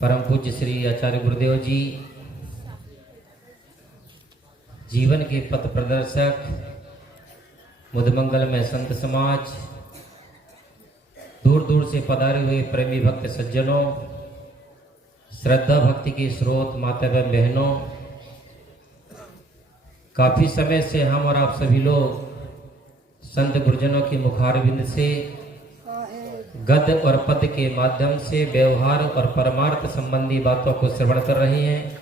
परम पूज्य श्री आचार्य गुरुदेव जी, जीवन के पथ प्रदर्शक, मुदमंगल में संत समाज, दूर दूर से पधारे हुए प्रेमी भक्त सज्जनों, श्रद्धा भक्ति के स्रोत माता एवं बहनों, काफी समय से हम और आप सभी लोग संत गुरुजनों की मुखारविंद से गद और पद के माध्यम से व्यवहार और परमार्थ संबंधी बातों को श्रवण कर रहे हैं।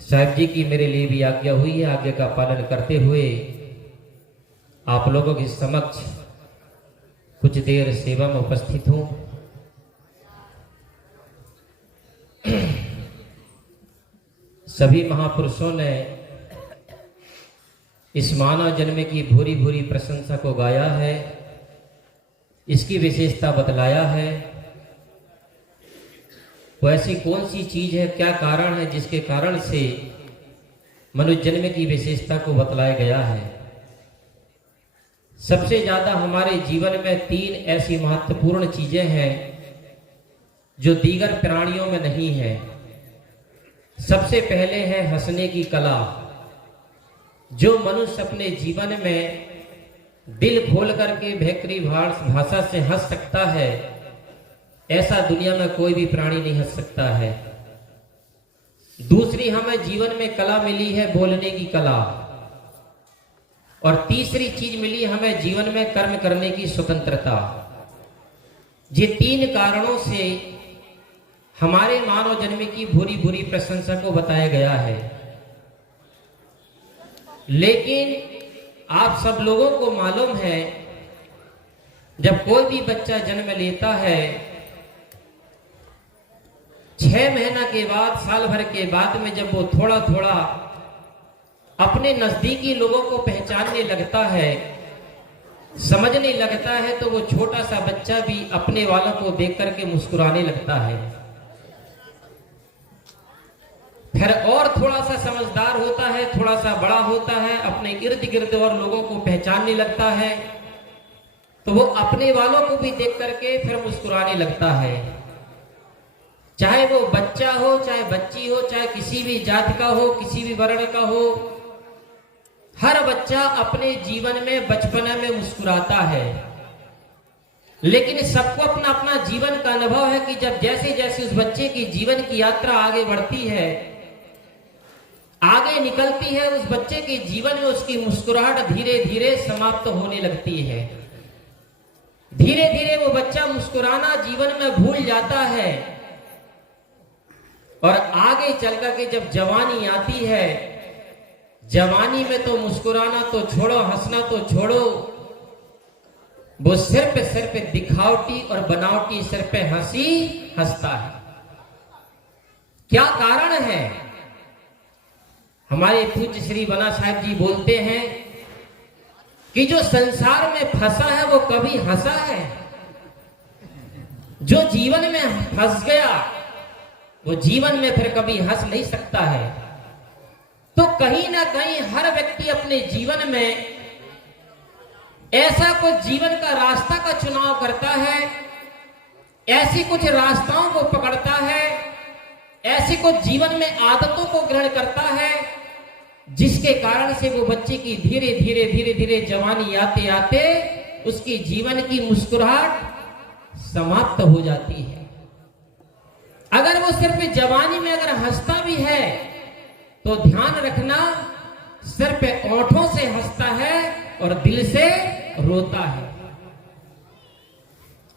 साहिब जी की मेरे लिए भी आज्ञा हुई है, आज्ञा का पालन करते हुए आप लोगों के समक्ष कुछ देर सेवा में उपस्थित हूं। सभी महापुरुषों ने इस मानव जन्म की भूरी भूरी प्रशंसा को गाया है, इसकी विशेषता बतलाया है। वो ऐसी कौन सी चीज है, क्या कारण है जिसके कारण से मनुष्य जन्म की विशेषता को बतलाया गया है। सबसे ज्यादा हमारे जीवन में तीन ऐसी महत्वपूर्ण चीजें हैं जो दीगर प्राणियों में नहीं है। सबसे पहले है हंसने की कला। जो मनुष्य अपने जीवन में दिल खोल करके भैकरी भाषा से हंस सकता है, ऐसा दुनिया में कोई भी प्राणी नहीं हंस सकता है। दूसरी हमें जीवन में कला मिली है बोलने की कला, और तीसरी चीज मिली हमें जीवन में कर्म करने की स्वतंत्रता। ये तीन कारणों से हमारे मानव जन्म की भूरी भूरी प्रशंसा को बताया गया है। लेकिन आप सब लोगों को मालूम है, जब कोई भी बच्चा जन्म लेता है, 6 महीना के बाद, साल भर के बाद में जब वो थोड़ा थोड़ा अपने नजदीकी लोगों को पहचानने लगता है, समझने लगता है, तो वो छोटा सा बच्चा भी अपने वालों को देख करके मुस्कुराने लगता है। फिर और थोड़ा सा समझदार होता है, थोड़ा सा बड़ा होता है, अपने इर्द गिर्द और लोगों को पहचानने लगता है, तो वो अपने वालों को भी देख करके फिर मुस्कुराने लगता है। चाहे वो बच्चा हो, चाहे बच्ची हो, चाहे किसी भी जात का हो, किसी भी वर्ण का हो, हर बच्चा अपने जीवन में बचपन में मुस्कुराता है। लेकिन सबको अपना अपना जीवन का अनुभव है कि जब जैसे जैसे उस बच्चे की जीवन की यात्रा आगे बढ़ती है, आगे निकलती है, उस बच्चे के जीवन में उसकी मुस्कुराहट धीरे धीरे समाप्त होने लगती है। धीरे धीरे वो बच्चा मुस्कुराना जीवन में भूल जाता है, और आगे चल करके जब जवानी आती है, जवानी में तो मुस्कुराना तो छोड़ो, हंसना तो छोड़ो, वो सिर्फ दिखावटी और बनावटी सिर्फ हंसी हंसता है। क्या कारण है? हमारे पूज्य श्री बना साहब जी बोलते हैं कि जो संसार में फंसा है वो कभी हंसा है? जो जीवन में फंस गया वो जीवन में फिर कभी हंस नहीं सकता है। तो कहीं ना कहीं हर व्यक्ति अपने जीवन में ऐसा कुछ जीवन का रास्ता का चुनाव करता है, ऐसी कुछ रास्ताओं को पकड़ता है, ऐसी कुछ जीवन में आदतों को ग्रहण करता है, जिसके कारण से वो बच्चे की धीरे धीरे जवानी आते आते उसकी जीवन की मुस्कुराहट समाप्त हो जाती है। अगर वो सिर्फ जवानी में अगर हंसता भी है तो ध्यान रखना, सिर्फ ओंठों से हंसता है और दिल से रोता है।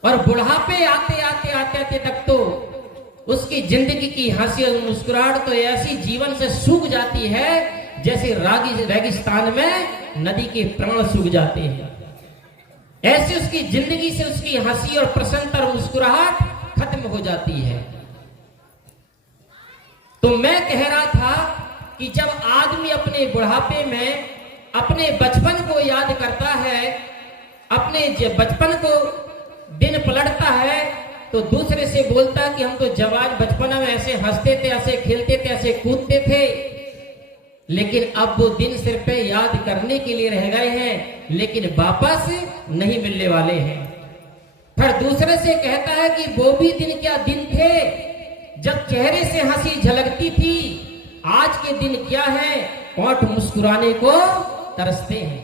और बुढ़ापे आते तक तो उसकी जिंदगी की हंसी और मुस्कुराहट तो ऐसी जीवन से सूख जाती है जैसे रेगिस्तान में नदी के प्राण सूख जाते हैं। ऐसी उसकी जिंदगी से उसकी हंसी और प्रसन्नता और मुस्कुराहट खत्म हो जाती है। तो मैं कह रहा था कि जब आदमी अपने बुढ़ापे में अपने बचपन को याद करता है, अपने बचपन को दिन पलटता है, तो दूसरे से बोलता कि हम तो जवान बचपन में ऐसे हंसते थे, ऐसे खेलते थे, ऐसे कूदते थे, लेकिन अब वो दिन सिर्फ याद करने के लिए रह गए हैं, लेकिन वापस नहीं मिलने वाले हैं। फिर दूसरे से कहता है कि वो भी दिन क्या दिन थे जब चेहरे से हंसी झलकती थी, आज के दिन क्या है, होंठ मुस्कुराने को तरसते हैं।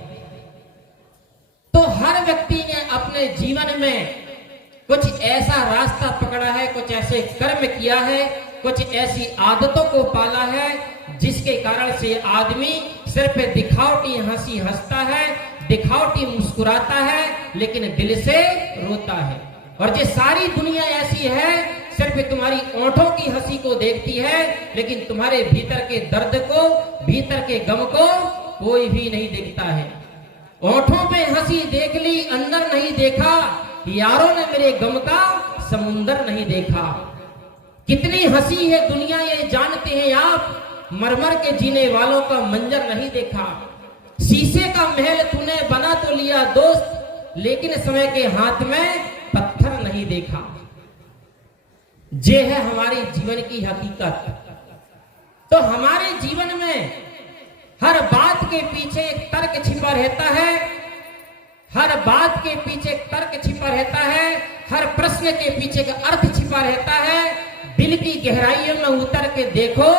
तो हर व्यक्ति ने अपने जीवन में कुछ ऐसा रास्ता पकड़ा है, कुछ ऐसे कर्म किया है, कुछ ऐसी आदतों को पाला है जिसके कारण से आदमी सिर्फ दिखावटी हंसी हंसता है, दिखावटी मुस्कुराता है, लेकिन दिल से रोता है। और ये सारी दुनिया ऐसी है, सिर्फ तुम्हारी ओंठों की हंसी को देखती है, लेकिन तुम्हारे भीतर के दर्द को, भीतर के गम को कोई भी नहीं देखता है। ओंठों पे हंसी देख ली, अंदर नहीं देखा, यारों ने मेरे गम का समुंदर नहीं देखा। कितनी हंसी है दुनिया ये जानते हैं आप, मरमर के जीने वालों का मंजर नहीं देखा। शीशे का महल तूने बना तो लिया दोस्त, लेकिन समय के हाथ में पत्थर नहीं देखा। ये है हमारे जीवन की हकीकत। तो हमारे जीवन में हर बात के पीछे एक तर्क छिपा रहता है, हर बात के पीछे एक तर्क छिपा रहता है, हर प्रश्न के पीछे का अर्थ छिपा रहता है। दिल की गहराइयों में उतर के देखो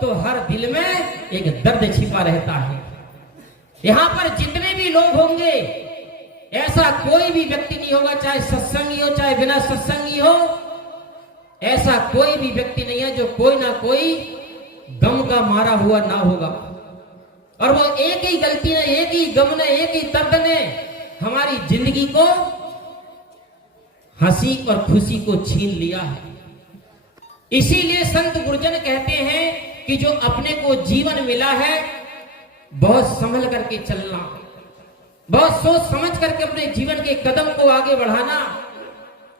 तो हर दिल में एक दर्द छिपा रहता है। यहां पर जितने भी लोग होंगे, ऐसा कोई भी व्यक्ति नहीं होगा, चाहे सत्संगी हो चाहे बिना सत्संगी हो, ऐसा कोई भी व्यक्ति नहीं है जो कोई ना कोई गम का मारा हुआ ना होगा। और वो एक ही गलती ने, एक ही गम ने, एक ही दर्द ने हमारी जिंदगी को, हंसी और खुशी को छीन लिया है। इसीलिए संत गुरुजन कहते हैं कि जो अपने को जीवन मिला है, बहुत संभल करके चलना, बहुत सोच समझ करके अपने जीवन के कदम को आगे बढ़ाना,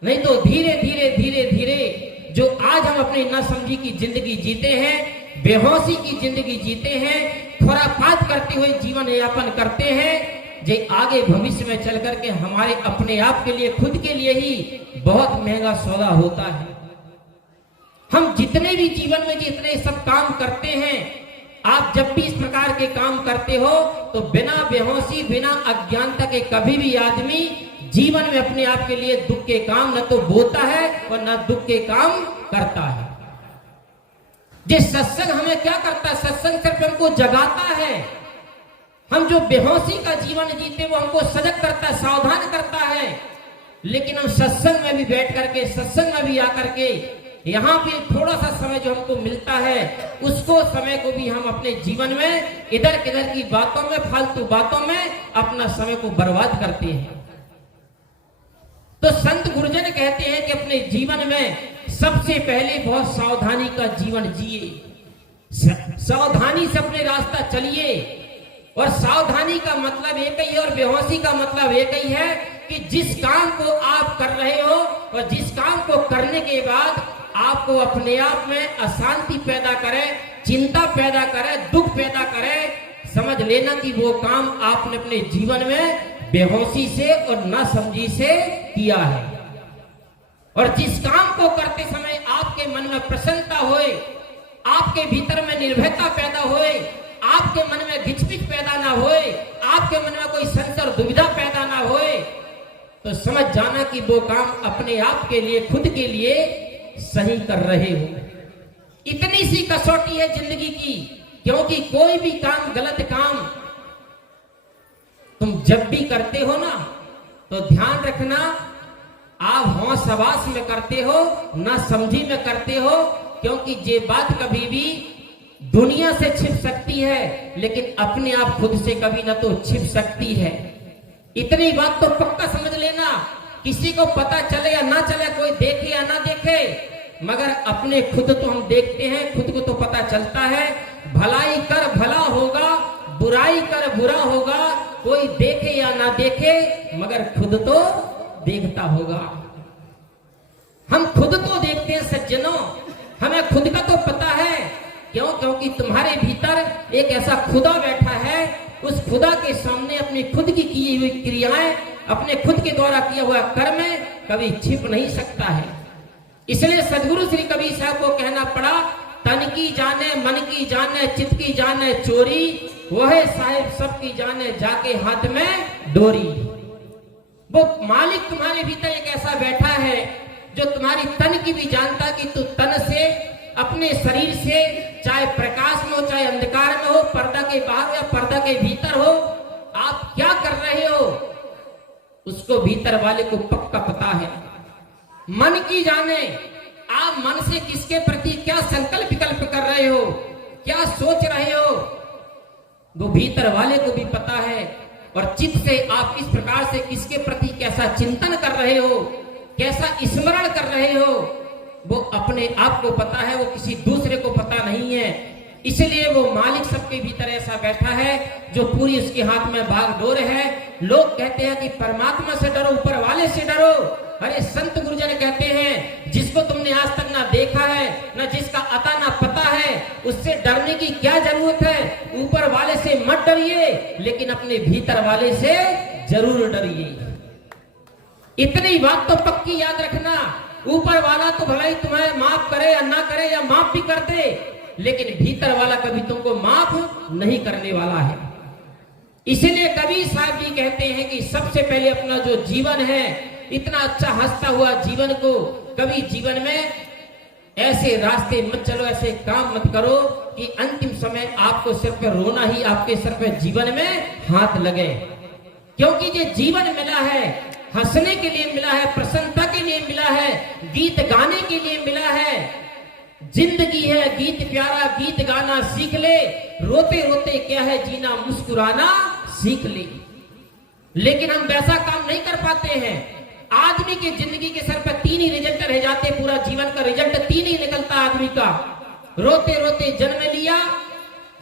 नहीं तो धीरे धीरे धीरे धीरे जो आज हम अपनी नासमझी की जिंदगी जीते हैं, बेहोशी की जिंदगी जीते हैं, खुरापात करते हुए जीवन यापन करते हैं, जे आगे भविष्य में चल करके हमारे अपने आप के लिए, खुद के लिए ही बहुत महंगा सौदा होता है। हम जितने भी जीवन में जितने सब काम करते हैं, आप जब भी इस प्रकार के काम करते हो तो बिना बेहोशी, बिना अज्ञानता के कभी भी आदमी जीवन में अपने आप के लिए दुख के काम न तो बोता है और न दुख के काम करता है। जे सत्संग हमें क्या करता है, सत्संग सिर्फ हमको जगाता है। हम जो बेहोशी का जीवन जीते वो हमको सजग करता है, सावधान करता है। लेकिन हम सत्संग में भी बैठ करके, सत्संग में भी आकर के, यहाँ पे थोड़ा सा समय जो हमको मिलता है, उसको समय को भी हम अपने जीवन में इधर किधर की बातों में, फालतू बातों में अपना समय को बर्बाद करते हैं। तो संत गुरुजन कहते हैं कि अपने जीवन में सबसे पहले बहुत सावधानी का जीवन जिए, सावधानी से अपने रास्ता चलिए। और सावधानी का मतलब एक ही है और बेहोशी का मतलब एक ही है कि जिस काम को आप कर रहे हो और जिस काम को करने के बाद आपको अपने आप में अशांति पैदा करे, चिंता पैदा करे, दुख पैदा करे, समझ लेना कि वो काम आपने अपने जीवन में बेहोशी से और नासमझी से किया है। और जिस काम को करते समय आपके मन में प्रसन्नता होए, आपके भीतर में निर्भयता पैदा होए, आपके मन में घिचपिच पैदा ना होए, आपके मन में कोई संशय और दुविधा पैदा ना होए, तो समझ जाना कि वो काम अपने आप के लिए, खुद के लिए सही कर रहे हो। इतनी सी कसौटी है जिंदगी की, क्योंकि कोई भी काम, गलत काम तुम जब भी करते हो ना, तो ध्यान रखना आप होश हवास में करते हो, ना समझी में करते हो। क्योंकि ये बात कभी भी दुनिया से छिप सकती है, लेकिन अपने आप खुद से कभी ना तो छिप सकती है। इतनी बात तो पक्का समझ लेना, किसी को पता चले या ना चले, कोई देखे या ना देखे, मगर अपने खुद तो हम देखते हैं, खुद को तो पता चलता है। भलाई कर भला होगा, बुराई कर बुरा होगा, कोई देखे या ना देखे, मगर खुद तो देखता होगा। हम खुद तो देखते हैं सज्जनों, हमें खुद का तो पता है। क्यों? क्योंकि तुम्हारे भीतर एक ऐसा खुदा बैठा है, उस खुदा के सामने अपनी खुद की हुई क्रियाएं, अपने खुद के द्वारा किया हुआ कर्म कभी छिप नहीं सकता है। इसलिए सदगुरु श्री कबीर साहब को कहना पड़ा, तन की जाने, मन की जाने, चित्त की जाने चोरी, वह साहिब सबकी जाने, जाके हाथ में डोरी। वो मालिक तुम्हारे भीतर एक ऐसा बैठा है जो तुम्हारी तन की भी जानता कि तू तन से अपने शरीर से, चाहे प्रकाश में हो चाहे अंधकार में हो, पर्दा के बाहर हो या पर्दा के भीतर हो, आप क्या कर रहे हो उसको भीतर वाले को पक्का पता है। मन की जाने आप मन से किसके प्रति क्या संकल्प विकल्प कर रहे हो, क्या सोच रहे हो, वो भीतर वाले को भी पता है। और चित्त से आप किस प्रकार से किसके प्रति कैसा चिंतन कर रहे हो, कैसा स्मरण कर रहे हो, वो अपने आप को पता है, वो किसी दूसरे को पता नहीं है। इसलिए वो मालिक सबके भीतर ऐसा बैठा है जो पूरी उसके हाथ में बागडोर है। लोग कहते हैं कि परमात्मा से डरो, ऊपर वाले से डरो। अरे संत गुरुजन कहते हैं जिसको तुमने आज तक ना देखा है, ना जिसका अता ना पता है, उससे डरने की क्या जरूरत है। ऊपर वाले से मत डरिए, लेकिन अपने भीतर वाले से जरूर डरिए। इतनी बात तो पक्की याद रखना, ऊपर वाला तो भला ही तुम्हें माफ करे या ना करे या माफ भी कर दे, लेकिन भीतर वाला कभी तुमको माफ नहीं करने वाला है। इसीलिए कबीर साहब जी कहते हैं कि सबसे पहले अपना जो जीवन है, इतना अच्छा हंसता हुआ जीवन को कभी जीवन में ऐसे रास्ते मत चलो, ऐसे काम मत करो कि अंतिम समय आपको सिर पर रोना ही आपके सिर पर जीवन में हाथ लगे। क्योंकि ये जीवन मिला है, हंसने के लिए मिला है, प्रसन्नता के लिए मिला है, गीत गाने के लिए मिला है। जिंदगी है गीत प्यारा, गीत गाना सीख ले, रोते रोते क्या है जीना, मुस्कुराना सीख ले। लेकिन हम वैसा काम नहीं कर पाते हैं। आदमी की जिंदगी के सर पर 3 ही रिजल्ट रह जाते, पूरा जीवन का रिजल्ट 3 ही निकलता आदमी का। रोते रोते जन्म लिया,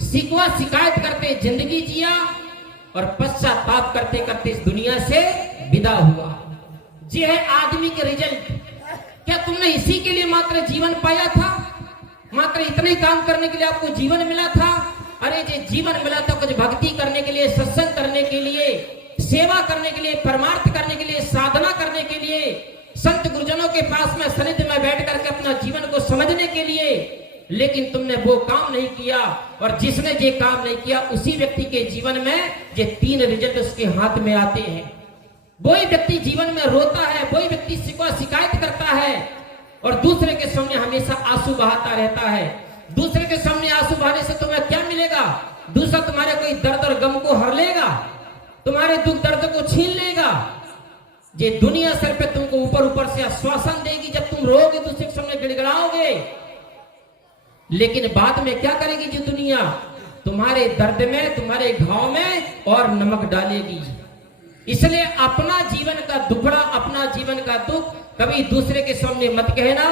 शिकवा शिकायत करते जिंदगी जिया, और पश्चाताप करते करते इस दुनिया से विदा हुआ। ये है आदमी के रिजल्ट। क्या तुमने इसी के लिए मात्र जीवन पाया था? मात्र इतने काम करने के लिए आपको जीवन मिला था? अरे ये जीवन मिला था कुछ भक्ति करने के लिए, सत्संग करने के लिए, सेवा करने के लिए, परमार्थ करने के लिए, साधना करने के लिए, संत गुरुजनों के पास में सानिध्य में बैठ करके अपना जीवन को समझने के लिए। लेकिन तुमने वो काम नहीं किया, और जिसने ये काम नहीं किया उसी व्यक्ति के जीवन में ये 3 रिजल्ट उसके हाथ में आते हैं। वही व्यक्ति जीवन में रोता है, वही व्यक्ति शिकवा शिकायत करता है, और दूसरे के सामने हमेशा आंसू बहाता रहता है। दूसरे के सामने आंसू बहाने से तुम्हें क्या मिलेगा? दूसरा तुम्हारे कोई दर्द और गम को हर लेगा, तुम्हारे दुख दर्द को छीन लेगा। ये दुनिया सर पे तुमको ऊपर ऊपर से आश्वासन देगी, जब तुम रोगे दूसरे के सामने गिड़गिड़ाओगे, लेकिन बाद में क्या करेगी ये दुनिया? तुम्हारे दर्द में, तुम्हारे घाव में और नमक डालेगी। इसलिए अपना जीवन का दुखड़ा, अपना जीवन का दुख कभी दूसरे के सामने मत कहना।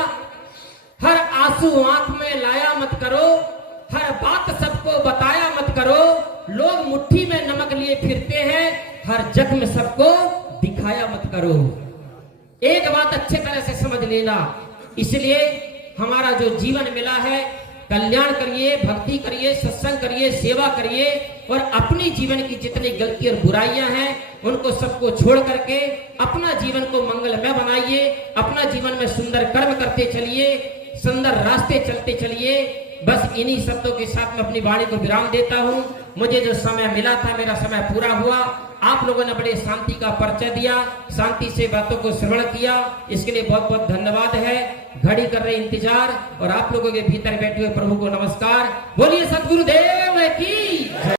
हर आंसू आंख में लाया मत करो, हर बात सबको बताया मत करो। लोग मुट्ठी में नमक लिए फिरते हैं, हर जख्म सबको दिखाया मत करो। एक बात अच्छे तरह से समझ लेना। इसलिए हमारा जो जीवन मिला है, कल्याण करिए, भक्ति करिए, सत्संग करिए, सेवा करिए, और अपनी जीवन की जितनी गलती और बुराइयां हैं उनको सबको छोड़ करके अपना जीवन को मंगलमय बनाइए। अपना जीवन में सुंदर कर्म करते चलिए, सुंदर रास्ते चलते चलिए। बस इन्हीं शब्दों के साथ में अपनी वाणी को विराम देता हूँ। मुझे जो समय मिला था, मेरा समय पूरा हुआ। आप लोगों ने बड़े शांति का परिचय दिया, शांति से बातों को श्रवण किया, इसके लिए बहुत बहुत धन्यवाद है। घड़ी कर रहे इंतजार, और आप लोगों के भीतर बैठे हुए प्रभु को नमस्कार। बोलिए सद्गुरुदेव की।